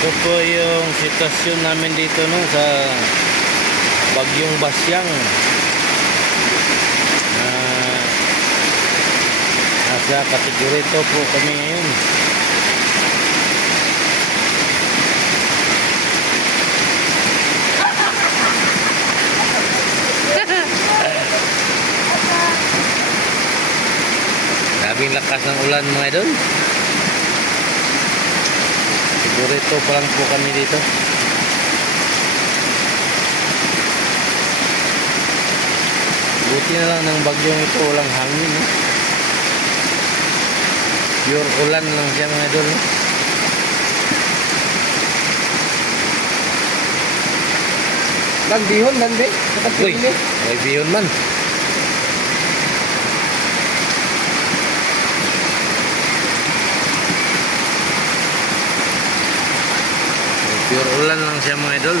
Ito po yung sitwasyon namin dito no, sa Bagyong Basyang. Nasa kategori 2 po kami ngayon. Grabing lakas ng ulan mga idol. Sigurito pa lang po kami dito. Buti na lang ng bagyong ito, walang hangin. Pure ulan lang siya mga idol. Nagbihon man din. Uy, may bihon man. Pure ulan lang siya mga idol.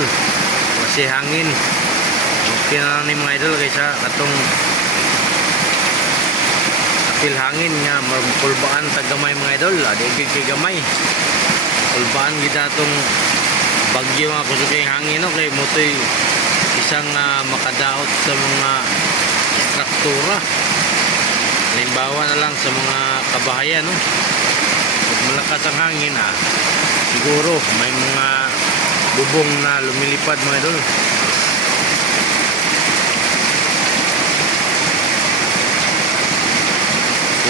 Kasi hangin. Okay na lang ni mga idol kaysa katong apil hangin nga magpulbaan tagamay mga idol. Adi kay gamay. Pulbaan gid atong bagyo nga kusog kay hangin no kay motoy isang makadaot sa mga struktura. Halimbawa na lang sa mga kabahayan no. Pag malakas ang hangin siguro may mga bubong na lumilipad mga idol.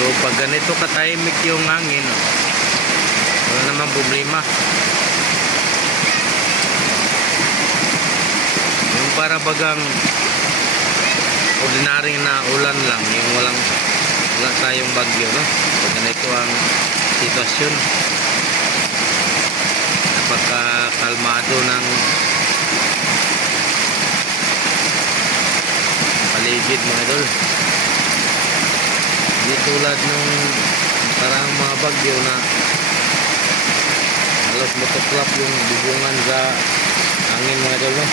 So pag ganito katahimik yung hangin, wala namang problema. Yung para bagang ordinary na ulan lang, yung wala tayong bagyo no. Pag ganito ang sitwasyon, napakakalmado ng paligid mga idol. Di tulad nung parang mga bagyo na halos matuklap yung bubungan sa hangin mga idol no?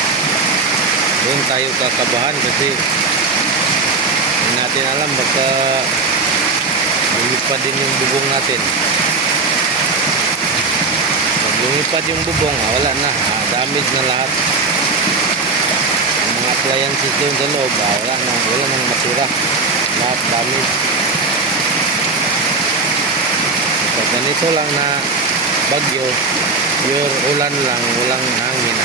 Doon tayo kakabahan kasi hindi natin alam baka lumipad din yung bubong natin. Pag lumipad yung bubong wala na, damage na lahat. Ang mga appliances doon sa loob wala nang masira, lahat damage. Pag ganito lang na bagyo, pure ulan lang, walang hangin,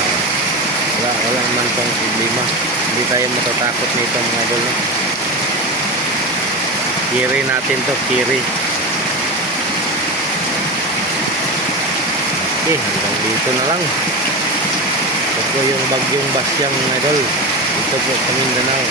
wala man pang problema. Hindi tayo matatakot nito mga idol no? Kiri natin to, kiri. Okay, hanggang dito na lang. Ito po yung Bagyong Basyang mga idol. Ito po sa Mindanao.